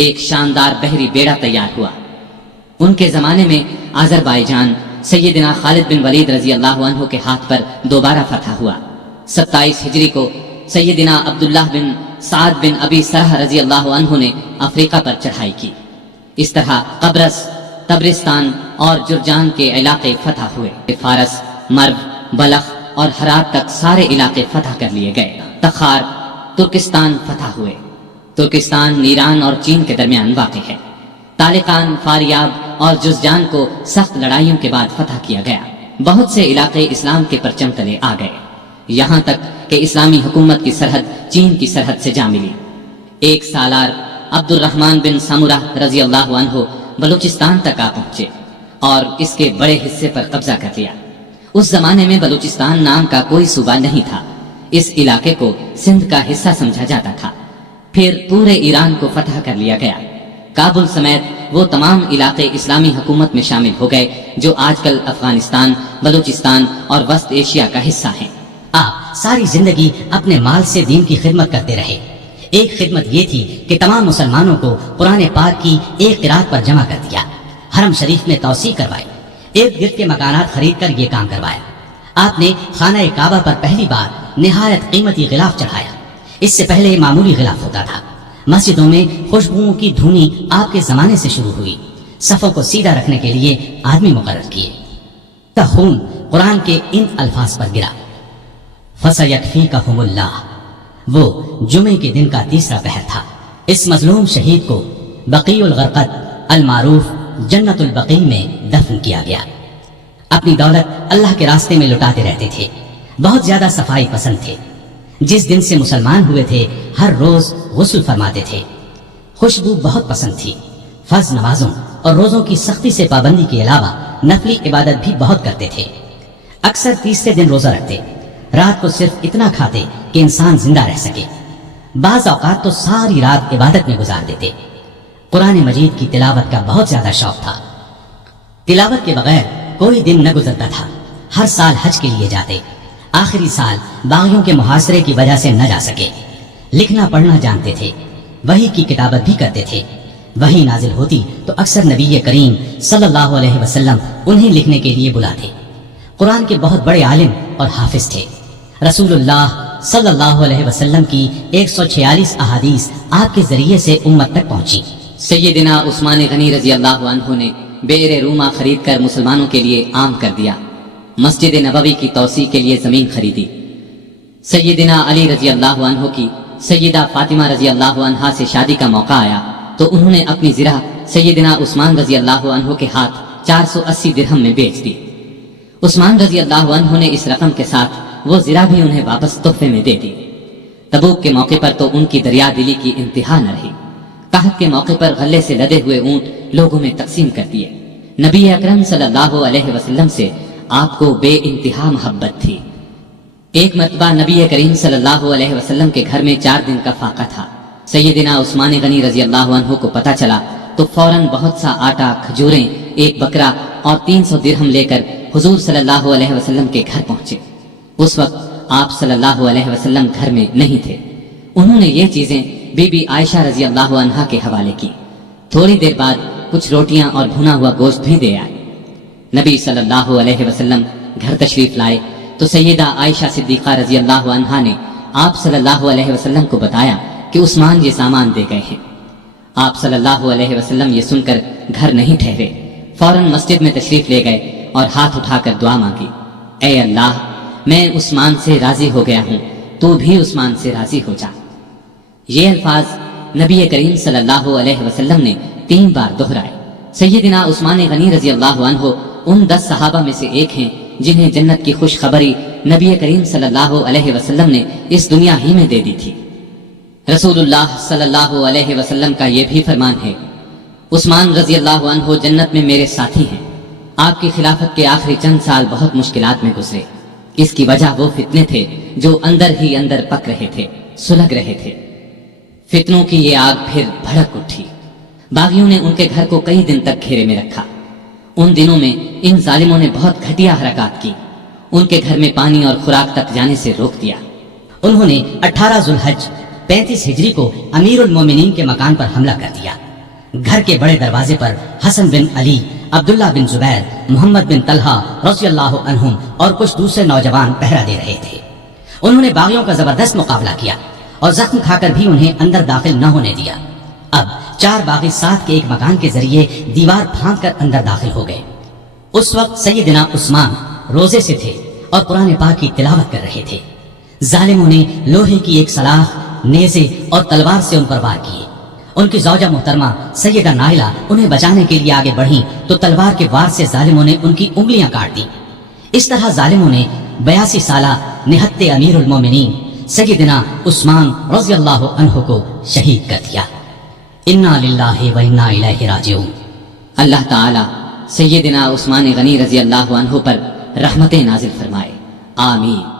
ایک شاندار بحری بیڑا تیار ہوا۔ ان کے زمانے میں آذربائیجان سیدنا خالد بن ولید رضی اللہ عنہ کے ہاتھ پر دوبارہ فتح ہوا۔ 27 ہجری کو سیدنا عبداللہ بن سعد بن ابی سرح رضی اللہ عنہ نے افریقہ پر چڑھائی کی۔ اس طرح قبرص، تبرستان اور جرجان کے علاقے فتح ہوئے۔ فارس، مرو، بلخ اور ہرات تک سارے علاقے فتح کر لیے گئے۔ تخار، ترکستان فتح ہوئے۔ ترکستان ایران اور چین کے درمیان واقع ہے۔ تالقان، فاریاب اور جزجان کو سخت لڑائیوں کے بعد فتح کیا گیا۔ بہت سے علاقے اسلام کے پرچم تلے آ گئے، یہاں تک کہ اسلامی حکومت کی سرحد چین کی سرحد سے جا ملی۔ ایک سالار عبد الرحمن بن سمرہ رضی اللہ عنہ بلوچستان تک آ پہنچے اور اس کے بڑے حصے پر قبضہ کر لیا۔ اس زمانے میں بلوچستان نام کا کوئی صوبہ نہیں تھا، اس علاقے کو سندھ کا حصہ سمجھا جاتا تھا۔ پھر پورے ایران کو فتح کر لیا گیا۔ کابل سمیت وہ تمام علاقے اسلامی حکومت میں شامل ہو گئے جو آج کل افغانستان، بلوچستان اور وسط ایشیا کا حصہ ہیں۔ آپ ساری زندگی اپنے مال سے دین کی خدمت کرتے رہے۔ ایک خدمت یہ تھی کہ تمام مسلمانوں کو قرآن پاک کی ایک قرات پر جمع کر دیا، حرم شریف میں توسیع کروائی، ارد گرد کے مکانات خرید کر یہ کام کروایا۔ آپ نے خانہ کعبہ پر پہلی بار نہایت قیمتی غلاف چڑھایا، اس سے پہلے معمولی غلاف ہوتا تھا۔ مسجدوں میں خوشبوؤں کی دھونی آپ کے زمانے سے شروع ہوئی۔ صفوں کو سیدھا رکھنے کے لیے آدمی مقرر کیے۔ کا خون قرآن کے ان الفاظ پر گرا، فَسَيَكْفِيكَهُمُ اللَّهُ۔ وہ جمعے کے دن کا تیسرا پہر تھا۔ اس مظلوم شہید کو بقیع الغرقد المعروف جنت البقیع میں دفن کیا گیا۔ اپنی دولت اللہ کے راستے میں لٹاتے رہتے تھے، بہت زیادہ صفائی پسند تھے۔ جس دن سے مسلمان ہوئے تھے ہر روز غسل فرماتے تھے۔ خوشبو بہت پسند تھی۔ فرض نمازوں اور روزوں کی سختی سے پابندی کے علاوہ نفلی عبادت بھی بہت کرتے تھے۔ اکثر تیسرے دن روزہ رکھتے، رات کو صرف اتنا کھاتے کہ انسان زندہ رہ سکے۔ بعض اوقات تو ساری رات عبادت میں گزار دیتے۔ قرآن مجید کی تلاوت کا بہت زیادہ شوق تھا۔ تلاوت کے بغیر کوئی دن نہ گزرتا تھا۔ ہر سال حج کے لیے جاتے، آخری سال باغیوں کے محاصرے کی وجہ سے نہ جا سکے۔ لکھنا پڑھنا جانتے تھے، وحی کی کتابت بھی کرتے تھے۔ وحی نازل ہوتی تو اکثر نبی کریم صلی اللہ علیہ وسلم انہیں لکھنے کے لیے بلاتے۔ قرآن کے بہت بڑے عالم اور حافظ تھے۔ رسول اللہ صلی اللہ علیہ وسلم کی 146 احادیث آپ کے ذریعے سے امت تک پہنچی۔ سیدنا عثمان غنی رضی اللہ عنہ نے بئر روما خرید کر مسلمانوں کے لیے عام کر دیا۔ مسجد نبوی کی توسیع کے لیے زمین خریدی۔ سیدنا علی رضی اللہ عنہ کی سیدہ فاطمہ رضی اللہ عنہا سے شادی کا موقع آیا تو انہوں نے اپنی زرہ سیدنا عثمان رضی اللہ عنہ کے ہاتھ 480 درہم میں بیچ دی۔ عثمان رضی اللہ عنہ نے اس رقم کے ساتھ وہ زرہ بھی انہیں واپس تحفے میں دے دی۔ تبوک کے موقع پر تو ان کی دریا دلی کی انتہا نہ رہی۔ قحط کے موقع پر غلے سے لدے ہوئے اونٹ لوگوں میں تقسیم کر دیے۔ نبی اکرم صلی اللہ علیہ وسلم سے آپ کو بے انتہا محبت تھی۔ ایک مرتبہ نبی کریم صلی اللہ علیہ وسلم کے گھر میں 4 دن کا فاقہ تھا۔ سیدنا عثمان غنی رضی اللہ عنہ کو پتہ چلا تو فوراً بہت سا آٹا، کھجوریں، ایک بکرا اور 300 درہم لے کر حضور صلی اللہ علیہ وسلم کے گھر پہنچے۔ اس وقت آپ صلی اللہ علیہ وسلم گھر میں نہیں تھے۔ انہوں نے یہ چیزیں بی بی عائشہ رضی اللہ عنہا کے حوالے کی۔ تھوڑی دیر بعد کچھ روٹیاں اور بھنا ہوا گوشت بھی دے آئے۔ نبی صلی اللہ علیہ وسلم گھر تشریف لائے تو سیدہ عائشہ صدیقہ رضی اللہ عنہا نے آپ صلی اللہ علیہ وسلم کو بتایا کہ عثمان یہ سامان دے گئے ہیں۔ آپ صلی اللہ علیہ وسلم یہ سن کر گھر نہیں ٹھہرے، فوراً مسجد میں تشریف لے گئے اور ہاتھ اٹھا کر دعا مانگی، اے اللہ، میں عثمان سے راضی ہو گیا ہوں، تو بھی عثمان سے راضی ہو جا۔ یہ الفاظ نبی کریم صلی اللہ علیہ وسلم نے 3 بار دہرائے۔ سیدنا عثمان غنی رضی اللہ عنہ ان 10 صحابہ میں سے ایک ہیں جنہیں جنت کی خوشخبری نبی کریم صلی اللہ علیہ وسلم نے اس دنیا ہی میں دے دی تھی۔ رسول اللہ صلی اللہ علیہ وسلم کا یہ بھی فرمان ہے، عثمان رضی اللہ عنہ جنت میں میرے ساتھی ہیں۔ آپ کی خلافت کے آخری چند سال بہت مشکلات میں گزرے۔ اس کی وجہ وہ فتنے تھے جو اندر ہی اندر پک رہے تھے، سلگ رہے تھے۔ فتنوں کی یہ آگ پھر بھڑک اٹھی۔ باغیوں نے ان کے گھر کو کئی دن تک گھیرے میں رکھا۔ ان دنوں میں ان ظالموں نے بہت گھٹیا حرکات کی، ان کے گھر میں پانی اور خوراک تک جانے سے روک دیا۔ انہوں نے 18 ذوالحج 35 ہجری کو امیر المومنین کے مکان پر حملہ کر دیا۔ گھر کے بڑے دروازے پر حسن بن علی، عبداللہ بن زبیر، محمد بن طلحہ رضی اللہ عنہم اور کچھ دوسرے نوجوان پہرا دے رہے تھے۔ انہوں نے باغیوں کا زبردست مقابلہ کیا اور زخم کھا کر بھی انہیں اندر داخل نہ ہونے دیا۔ اب 4 باغی ساتھ کے ایک مکان کے ذریعے دیوار پھاند کر اندر داخل ہو گئے۔ اس وقت سیدنا عثمان روزے سے تھے اور قرآن پاک کی تلاوت کر رہے تھے۔ ظالموں نے لوہے کی ایک سلاخ، نیزے اور تلوار سے ان پر وار کیے۔ ان کی زوجہ محترمہ سیدہ نائلہ انہیں بچانے کے لیے آگے بڑھیں تو تلوار کے وار سے ظالموں نے ان کی انگلیاں کاٹ دی۔ اس طرح ظالموں نے 82 سالہ نہت امیر المومنین سیدنا عثمان رضی اللہ عنہ کو شہید کر دیا۔ انا للہ و انا الیہ راجعون۔ اللہ تعالی سیدنا عثمان غنی رضی اللہ عنہ پر رحمتیں نازل فرمائے، آمین۔